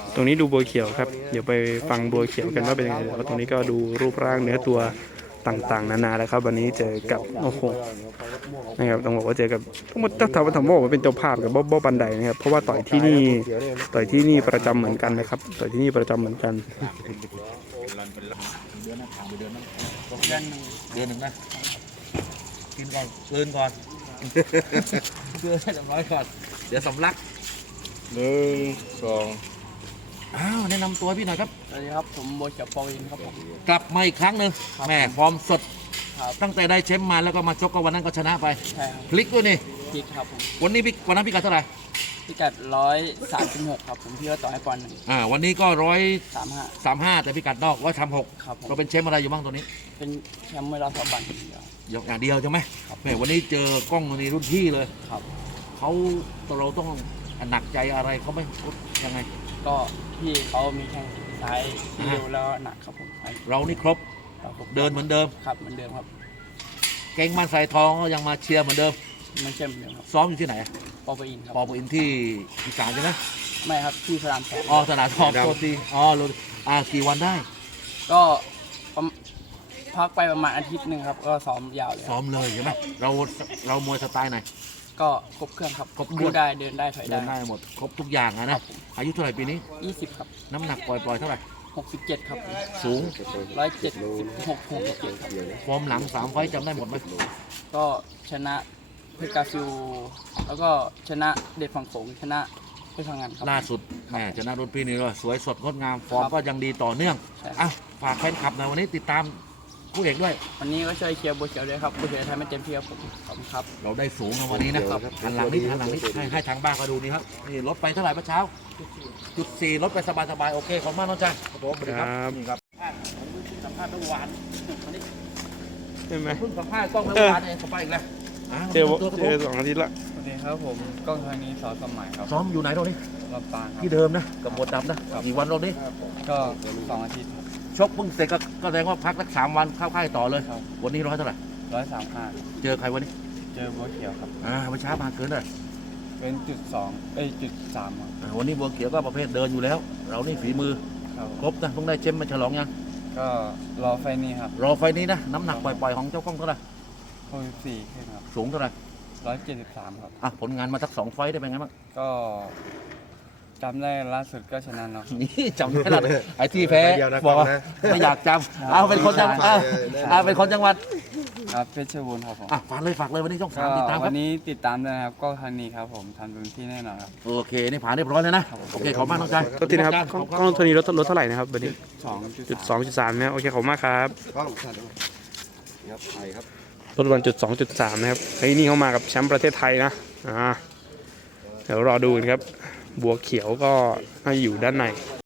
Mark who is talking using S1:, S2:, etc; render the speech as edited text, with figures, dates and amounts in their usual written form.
S1: ตรงนี้ดูบัวเขียวครับเดี๋ยวไปฟังบัวเขียวกันว่าเป็นยังไงแล้วตรงนี้ก็ดูรูปร่างเนื้อตัวต่างๆนานาแล้วครับวันนี้เจอกับโอ้โหนะครับต้องบอกว่าเจอกับต้องมาถ้าถามว่าเป็นเจ้าภาพกับบ๊อบบันไดนะครับเพราะว่าต่อยที่นี่ประจำเหมือนกันนะครับต่อยที่นี่ประจำเหมือนกัน
S2: เดือนนะผ่านไปเดือนนึงเดือนหนึ่งนะกินก่อนเกินก่อนเพื่อให้100ก่อนเดี๋ยวสำลัก
S3: 1 2
S2: อ้าวแนะนำตัวพี่หน่อยครับ
S4: สวัสดีครับผมบัวเขียวปอวินครับผม
S2: กลับมาอีกครั้งหนึ่งแม่ฟอร์มสด
S4: ครับ
S2: ตั้งแต่ได้แชมป์มาแล้วก็มาชกก็วันนั้นก็ชนะไป
S4: ใช่ครับ
S2: พลิกด้วยนี่
S4: พิกครับผม
S2: วันนี้วันนั้นพี่กัดเท่าไหร่
S4: พิกัด136ครับผมพี่ก็ต่อให้ปอนด์หนึ่ง
S2: วันนี้ก็
S4: 35
S2: 135แต่พี่กัดนอก136
S4: ครับผม
S2: เราเป็นแชมป์อะไรอยู่บ้างตัวนี้
S4: เป็นแชมป์เวลาสอบบันอย่างเดียว
S2: อย่างเดียวใช่ไหม
S4: ครับ
S2: แม่วันนี้เจอกล้องตัวนี้รุ่นพี่เลย
S4: ครับ
S2: เขาเราต้องหนักใจอะไรเขาไหมยังไง
S4: ก็พี่เขามีแข้งซ้ายที่เร็วแล้วหนักครับผมไป
S2: เรานี่ครบ
S4: ต่อผม
S2: เดินเหมือนเดิม
S4: ครับเหมือนเดิมครับ
S2: เก่งมันใส่ทองก็ยังมาเชียร์เหมือนเดิม
S4: ไม่ใช่เหมือนเดิมครับ
S2: ซ้อมอยู่ที่ไหน
S4: ปอปอินครับ
S2: ปอปอินที่อีสานใช่ไหม
S4: ไม่ครับที่พระรามสอง
S2: อ๋อสนามทองโทษทีรู้กี่วันได้
S4: ก็พักไปประมาณอาทิตย์หนึ่งครับก็ซ้อมยาวเลยค
S2: ซ้
S4: รั
S2: อบ มเลยใช่ไหมเรามวยสไตล์ไหน
S4: ก็ครบเครื่องครับ
S2: ครบเครื่
S4: พู
S2: อง
S4: ดได้เดินได้ถอย
S2: เดิ
S4: ได้
S2: นได้หมดครบทุกอย่างนะอายุเท่าไหร่ปีนี้
S4: 20ครับ
S2: น้ำหนักปล่อยเท่าไหร่
S4: 67ครับ
S2: สูง
S4: 176 67ครับ
S2: ฟอร์มหลัง3 ไฟต์จำได้หมดไหม
S4: ก็ชนะเพชรกาฟิวแล้วก็ชนะเด็ดฝั่งโขงชนะเพชรพังงานครับ
S2: ล่าสุดแม่ชนะรุ่นพี่นี่ก็สวยสดงดงามฟอร์มก็ยังดีต่อเนื่อง
S4: ใช่
S2: อ่ะฝากแฟนคลับหนะวันนี้ติดตามคู่เอกด้วย
S4: วันนี้ก็ช่วยเชียร์บัวเขียวด้วยครับบัวเขียวไทยไม่เต็มที่ครับผมขอบคุณครับ
S2: เราได้สูงนะวันนี้นะหันหลังนิดให้ทางบ้านก็ดูนี่ครับนี่ลดไปเท่าไหร่เมื่อเช้า4ลดไปสบายๆโอเคขอบคุณมากน้องจ้าครับผมสวัสดีครับนี่ครับสัมภาษณ์เมื่อวานวันนี้
S1: ใช่ไหม
S2: เพิ่งสัมภาษณ์กล้องเมื่อวานเองสัมภาษณ์อีกแล้ว
S1: เจอ2 อาทิตย์ละ
S4: สวัสดีครับผมกล้องทางนี้สอสมัยครับ
S2: ซ้อมอยู่ไหนตรงนี้
S4: ลำปางครับ
S2: ที่เดิมนะกับบทดำนะกี่วันตรงนี้
S4: ก็2 อาทิตย์
S2: ชกเพิ่งเสร็จก็แสดงว่าพักสัก3 วันเข้าค่ายต่อเลย
S4: ครับ
S2: วันนี้100เท่าไหร่
S4: 135
S2: เจอใครวันนี้
S4: เจอบัวเขียวครับ
S2: เมื่อเช้ามาเกินเลย
S4: เป็นจุด3ครับ
S2: วันนี้บัวเขียวก็ประเภทเดินอยู่แล้ว เรานี่ฝีมือ
S4: ครับ
S2: ครบนะเพิ่งได้แชมป์มาฉลองยัง
S4: ก็รอไฟนี้ครับ
S2: รอไฟนี้นะน้ำหนักปล่อยๆของเจ้ากล้องเท่าไหร่
S4: 64ขึ้นครับ
S2: สูงเท่าไหร่
S4: 173ครับ
S2: ผลงานมาสัก2 ไฟต์ได้เป็นไงบ้าง
S4: ก็จำได้ล่าสุดก็ชนะน็อก
S2: นี่จำได้ละไอ้ที่แพ้บอกว่าไม่อยากจำเป็นคนจังหวัดเป็นคนจังหวัด
S4: ครับเพชรบูรณ์ครับผม
S2: ฝากเลยวันนี้ช่อง
S4: ก็
S2: 3ติดตามค
S4: วั
S2: รับ
S4: นนี้ติดตามด้วยนะครับก็ทางนี้ครับผมทำเต็มที่แน่นอนครับ
S2: โอเคนี่ผ่านเรียบร้อยแล้วนะโอเคขอบคุณมากน้องชาย
S1: ก็ทีนะครับกล้องโทนี่ลดเท่าไหร่นะครับวันนี้
S4: 2.3
S1: 2.3นะโอเคขอบคุณมากครับ
S3: กล้องชัดครับไทยครับ
S1: ลดวัน2.3นะครับไอ้นี่เขามากับแชมป์ประเทศไทยนะเดี๋ยวรอดูกันครับบัวเขียวก็น่าอยู่ด้านใน